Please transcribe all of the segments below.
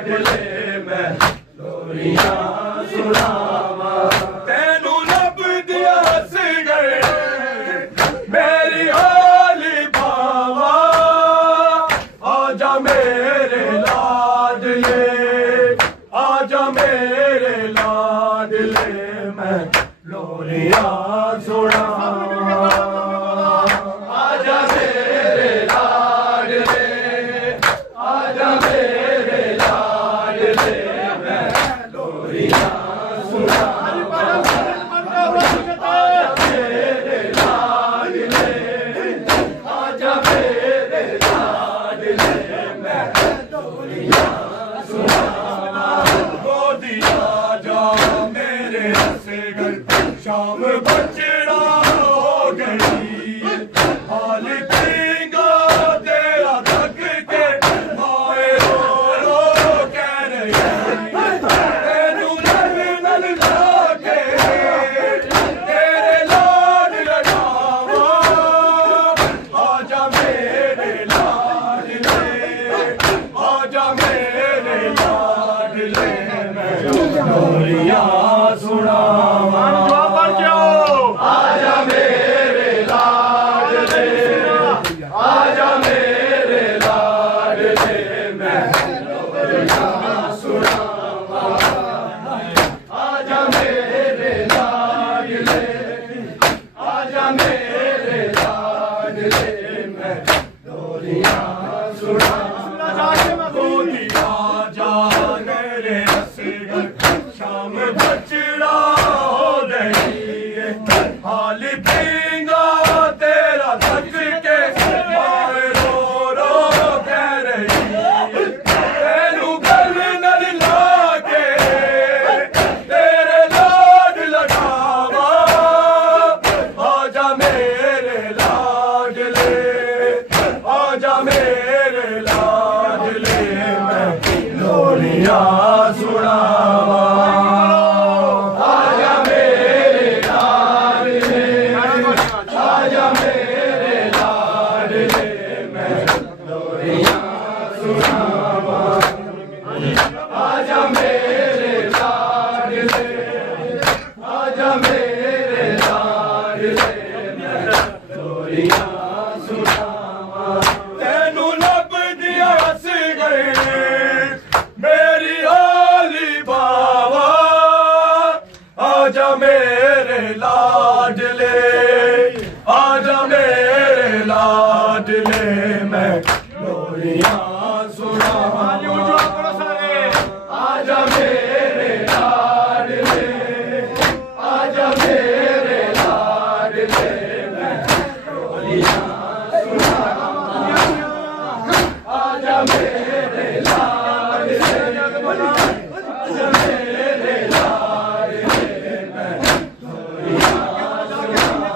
लाडले मैं लोरियां सुनावा तेनू लब दिया हस गए मेरी हाली बावा आजा मेरे लाडले आजा मेरे लाडले मैं लोरियां सुनावा आजा मेरे लाडले आजा मेरे लाडले मैं लोरियां सुनावा आजा मेरे लाडले आजा मेरे लाडले मैं लोरियां सुनावा गोदिया जा मेरे हंसे घर शाम बचड़ा हो गई हाल पींगा तेरा थक के माए रो कह रही तेनू नल नल लाके तेरे लाड लगावा आजा मेरे लाडले आजा मेरे लाडले मैं लोरियां सुनावा आजा मेरे लाडले आजा मेरे लाडले मैं लोरियां सुनावा आजा मेरे लाडले आजा मेरे लाडले मैं लोरियां सुनावा गोदिया जा मेरे हंसगर शाम बचड़ा हो गई हाल पींगा तेरा थक के माए रो रो कह रही तेनू गल नल लाके तेरे लाड लगावा आजा मेरे लाडले आजा मेरे लाडले मैं लोरियां सुनावा आजा मेरे लाडले आजा मेरे लाडले मैं लोरियां सुनावा आजा मेरे लाडले आजा मेरे लाडले मैं लोरियां सुनावा तेनू लब दिया हस गए मेरी हाली बावा आजा मेरे लाडले आजा मेरे लाडले मैं लोरियां सुनावा आजा मेरे लाडले आजा मेरे लाडले मैं लोरियां सुनावा आजा मेरे लाडले आजा मेरे लाडले मैं लोरियां सुनावा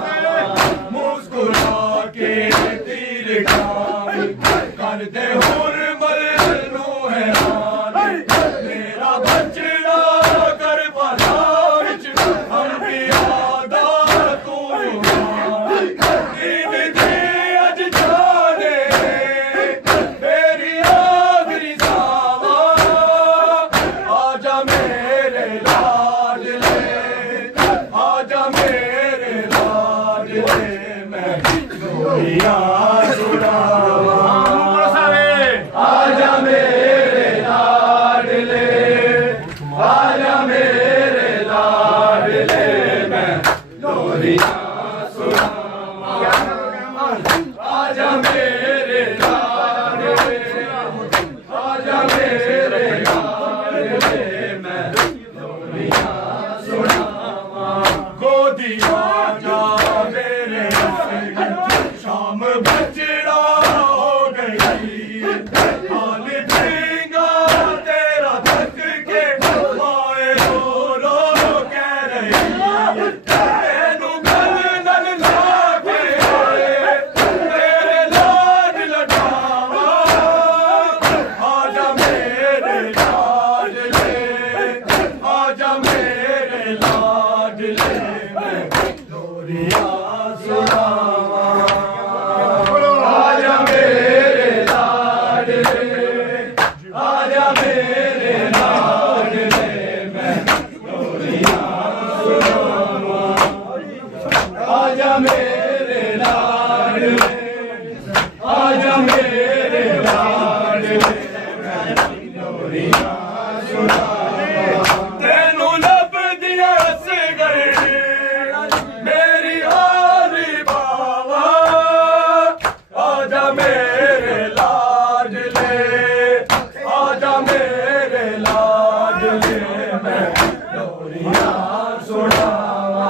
आजा मेरे लाडले मैं लोरियां सुनावा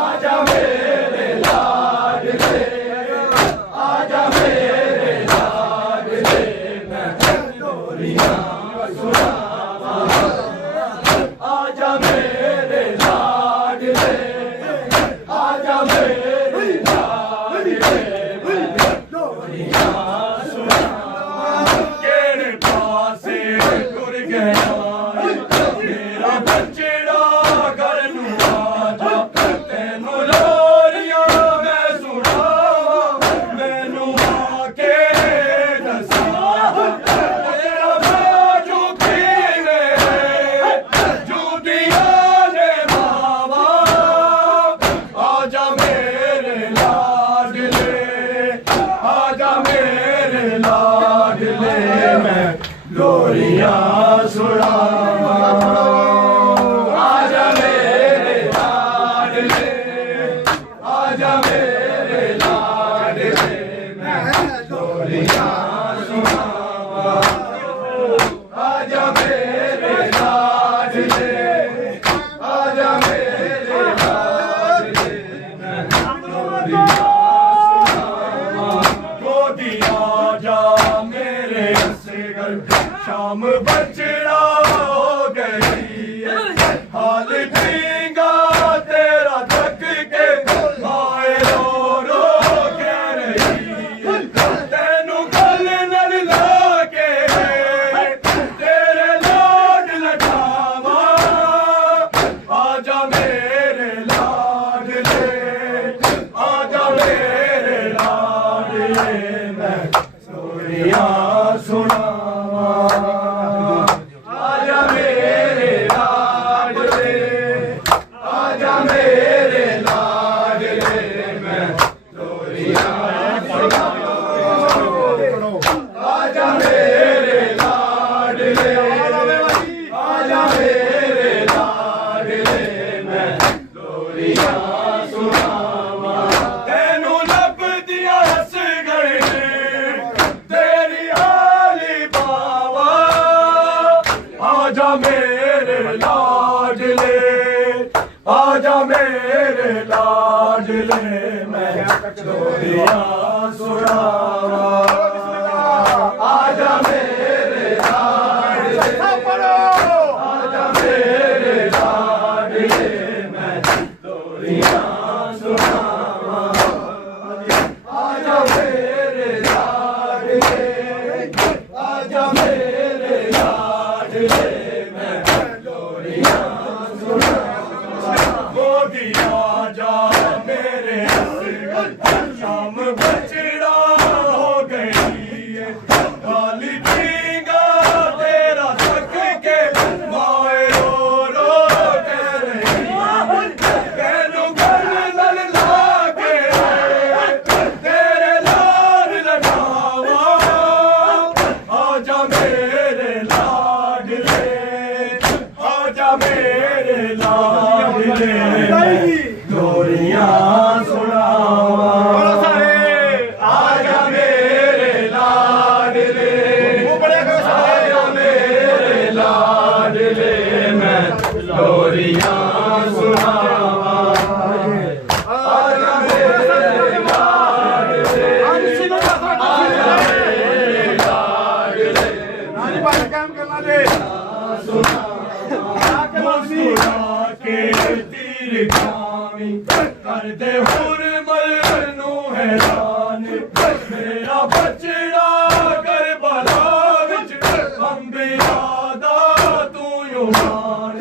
आजा मेरे लाडले आजा मेरे लाडले मैं लोरियां सुनावा आजा मेरे लाडले आजा मेरे लाडले मैं लोरियां सुनावा केड़े पासे टुर गया मेरा बचड़ा घर नू आजा तैनू लोरियां मैं सुनावा मैनू आके दसा तेरा बाजू पीने जूतियां ने मावा आजा मेरे लाडले आजा मेरे लाडले मैं लोरियां सुनावा आजा मेरे लाडले आजा मेरे लाडले मैं लोरियां सुनावा आजा मेरे लाडले आजा मेरे लाडले मैं लोरियां सुनावा मोदी आजा मेरे असगर शाम बचड़ा हो गई है हाल पींगा तेरा थक के आए रो कह रही है तैनू गल नल लाके तेरे लाड लटावा आजा मेरे लाडले आजा मेरे लाडले मैं लोरियां सुनावा आजा मेरे लाडले आजा मेरे लाडले मैं लोरियां सुनावा आजा मेरे लाडले आजा मेरे लाडले मैं लोरियां सुनावा तैनू लभदियां हस गए तेरी आली बावा आजा मेरे लाडले आजा मेरे लाडले मैं लोरियां सुनावा आजा मेरे लाडले आजा मेरे लाडले मैं लोरियां सुनावा आजा मेरे लाडले आजा मेरे लाडले मैं लोरियां सुनावा मोदी आजा मेरे असगर शाम बचड़ा हो गई है खाली पींगा तेरा थक के माए रो कह रही है तैनू गल नल लाके तेरे लाड लटावा आजा मेरे लाडले आजा मेरे लाडले लोरियां सुनावा आजा मेरे लाडले आजा मेरे लाडले मैं लोरियां सुनावा आजा मेरे लाडले आजा मेरे लाडले मुस्कुरा के तीर खावी कर दे हुरमल नू हैरान मेरा बचड़ा करबला विच अंबिया दा तू युमान